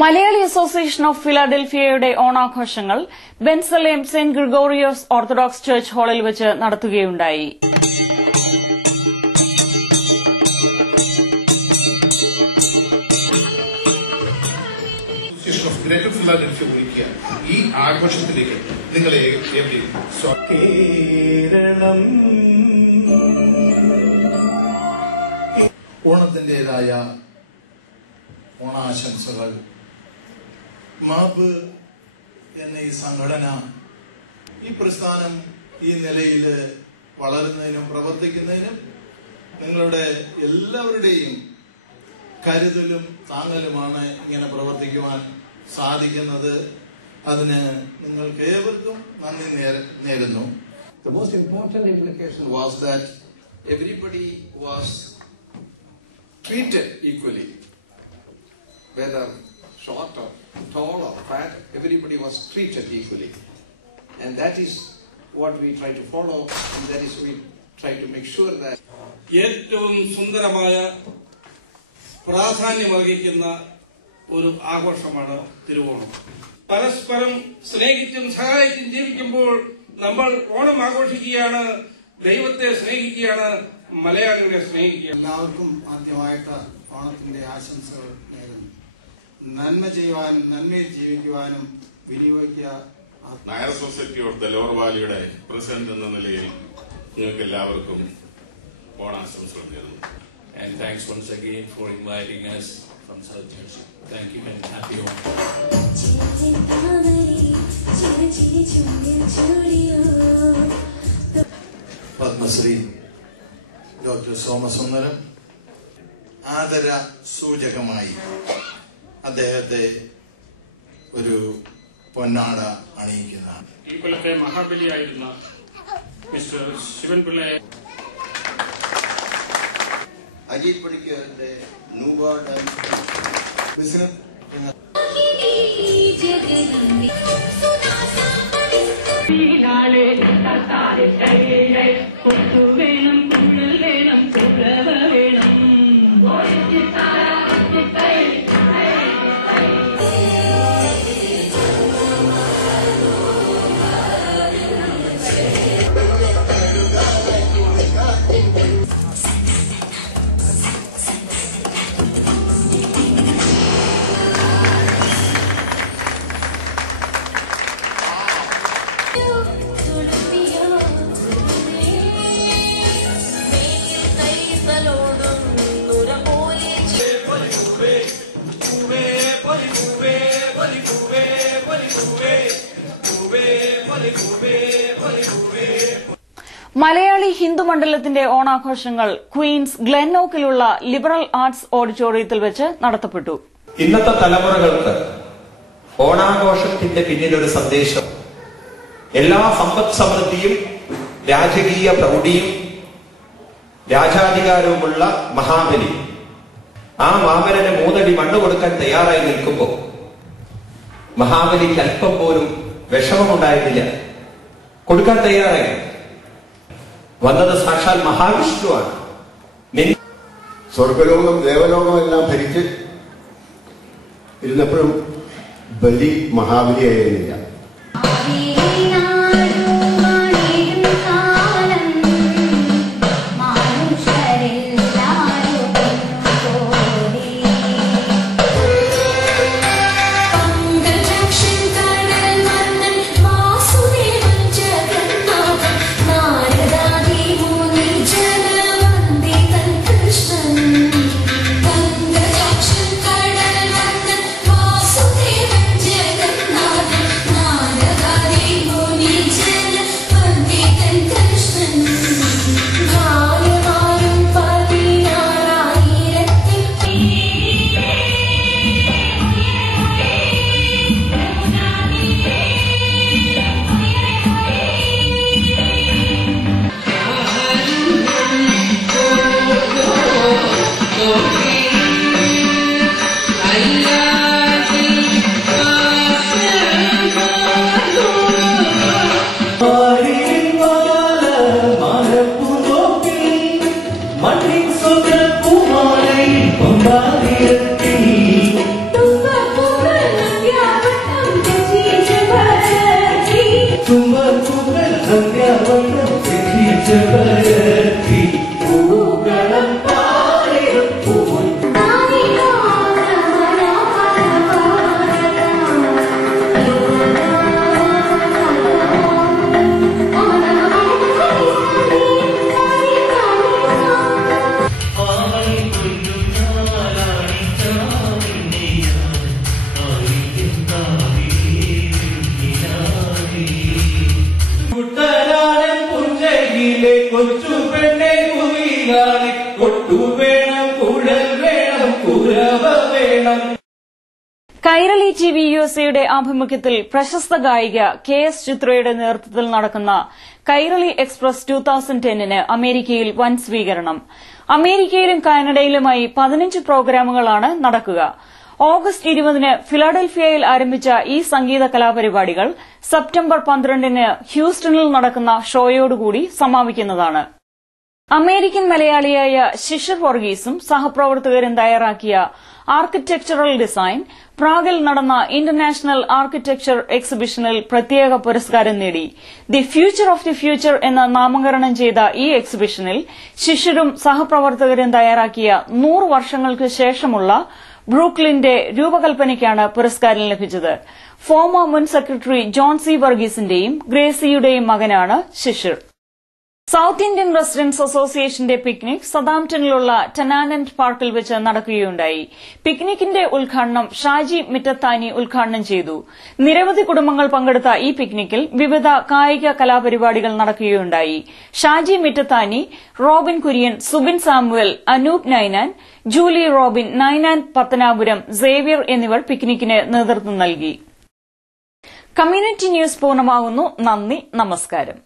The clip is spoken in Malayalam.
മലയാളി അസോസിയേഷൻ ഓഫ് ഫിലാഡൽഫിയയുടെ ഓണാഘോഷങ്ങൾ Bensalem Saint Gregorios Orthodox Church ഹാളിൽ വെച്ച് നടത്തുകയുണ്ടായി. ഗ്രേറ്റർ ഫിലാഡൽഫിയ വിളിക്കുക ഈ ആഘോഷത്തിലേക്ക് നിങ്ങളെ കേരളം ഓണത്തിന്റേതായ ഓണാശംസകൾ. മാബ് എന്ന ഈ സംഘടന, ഈ പ്രസ്ഥാനം ഈ നിലയിൽ വളരുന്നതിനും പ്രവർത്തിക്കുന്നതിനും നിങ്ങളുടെ എല്ലാവരുടെയും കരുതലും താങ്ങലുമാണ് ഇങ്ങനെ പ്രവർത്തിക്കുവാൻ സാധിക്കുന്നത്. അതിന് നിങ്ങൾക്ക് ഏവർക്കും നന്ദി നേരുന്നു. The most important implication was that everybody was treated equally, whether short or tall or fat, everybody was treated equally. And that is what we try to follow, and that is we try to make sure that ഏറ്റവും സുന്ദരമായ പ്രാധാന്യമർഹിക്കുന്ന ഒരു ആഘോഷമാണ് തിരുവോണം. പരസ്പരം സ്നേഹിച്ചും സഹായിച്ചും ജീവിക്കുമ്പോൾ നമ്മൾ ഓണം ആഘോഷിക്കുകയാണ്, ദൈവത്തെ സ്നേഹിക്കുകയാണ്, മലയാളികളെ സ്നേഹിക്കുകയാണ്. എല്ലാവർക്കും ആദ്യമായിട്ട് ഓണത്തിന്റെ ആശംസകൾ നേരുന്നു. നന്മ ചെയ്യുവാനും നന്മയിൽ ജീവിക്കുവാനും വിനിയോഗിക്കുക. Nair Society of the Lower വാലിയുടെ പ്രസിഡന്റ് എന്ന നിലയിൽ നിങ്ങൾക്ക് എല്ലാവർക്കും ഓണാശംസകൾ നേരുന്നു. And thanks once again for inviting us from South Jersey. Thank you and happy Onam. Padmashri doctor Somasundaram ആദര സൂചകമായി അദ്ദേഹത്തെ ഒരു പൊന്നാട അണിയിക്കുന്നതാണ്. ഈ കൊല്ലത്തെ മഹാബലിയായിരുന്ന മിസ്റ്റർ ശിവൻപിള്ളയെ അജിത് പണിക്കരുടെ നൂബാർഡ് മലയാളി ഹിന്ദു മണ്ഡലത്തിന്റെ ഓണാഘോഷങ്ങൾ ക്വീൻസ് ഗ്ലെൻഓക്കിലുള്ള ലിബറൽ ആർട്സ് ഓഡിറ്റോറിയത്തിൽ വെച്ച് നടത്തപ്പെട്ടു. ഇന്നത്തെ തലമുറകൾക്ക് ഓണാഘോഷത്തിന്റെ പിന്നിലൊരു സന്ദേശം, എല്ലാ സമ്പദ് സമൃദ്ധിയും രാജകീയ പ്രൗഢിയും രാജാധികാരവുമുള്ള മഹാബലി ആ വാമനന് 3 അടി മണ്ണ് കൊടുക്കാൻ തയ്യാറായി നിൽക്കുമ്പോൾ മഹാബലിക്ക് അല്പം പോലും വിഷമമുണ്ടായിരുന്നില്ല, കൊടുക്കാൻ തയ്യാറായി. വന്നത് സാക്ഷാൽ മഹാവിഷ്ണുവാണ്. സ്വർഗലോകം ദേവലോകമെല്ലാം ഭരിച്ച് ഇരുന്നപ്പോഴും ബലി മഹാബലിയായിരുന്നില്ല. Jagannathan, Vasudeva, Jagannathan. Kairali TV USA ആഭിമുഖ്യത്തിൽ പ്രശസ്ത ഗായിക KS ചിത്രയുടെ നേതൃത്വത്തിൽ നടക്കുന്ന കൈരളി എക്സ്പ്രസ് 2010 അമേരിക്കയിൽ വൻ സ്വീകരണം. അമേരിക്കയിലും കാനഡയിലുമായി 15 പ്രോഗ്രാമുകളാണ് നടക്കുക. ഓഗസ്റ്റ് 20 ഫിലാഡൽഫിയയിൽ ആരംഭിച്ച ഈ സംഗീത കലാപരിപാടികൾ സെപ്റ്റംബർ 12 ഹ്യൂസ്റ്റണിൽ നടക്കുന്ന ഷോയോടുകൂടി സമാപിക്കുന്നതാണ്. അമേരിക്കൻ മലയാളിയായ ശിശിർ വർഗീസും സഹപ്രവർത്തകരും തയ്യാറാക്കിയ ആർക്കിടെക്ചറൽ ഡിസൈൻ പ്രാഗിൽ നടന്ന ഇന്റർനാഷണൽ ആർക്കിടെക്ചർ എക്സിബിഷനിൽ പ്രത്യേക പുരസ്കാരം നേടി. The future of the future എന്ന് നാമകരണം ചെയ്ത ഈ എക്സിബിഷനിൽ ശിശിരും സഹപ്രവർത്തകരും തയ്യാറാക്കിയ 100 വർഷങ്ങൾക്ക് ശേഷമുള്ള ബ്രൂക്ലിന്റെ രൂപകൽപ്പനയ്ക്കാണ് പുരസ്കാരം ലഭിച്ചത്. ഫോമർ മുൻ സെക്രട്ടറി ജോൺ സി വർഗീസിന്റെയും ഗ്രേസിയുടെയും മകനാണ് ശിശിർ. സൌത്ത് ഇന്ത്യൻ റെസിഡൻസ് അസോസിയേഷന്റെ പിക്നിക് സതാംപ്ടണിലുള്ള ടെനാനന്റ് പാർക്കിൽ വെച്ച് നടക്കുകയുണ്ടായി. പിക്നിക്കിന്റെ ഉദ്ഘാടനം ഷാജി മിറ്റത്താനി ഉദ്ഘാടനം ചെയ്തു. നിരവധി കുടുംബങ്ങൾ പങ്കെടുത്ത ഈ പിക്നിക്കിൽ വിവിധ കായിക കലാപരിപാടികൾ നടക്കുകയുണ്ടായി. Shaji Mittathani, Robin Kurian, Subin Samuel, Anoop Nainan, Julie Robin, Nainan Pathanapuram, Xavier എന്നിവർ പിക്നിക്കിന് നേതൃത്വം നൽകി. കമ്മ്യൂണിറ്റി ന്യൂസ് പൂർണ്ണമാകുന്നു. നന്ദി, നമസ്കാരം.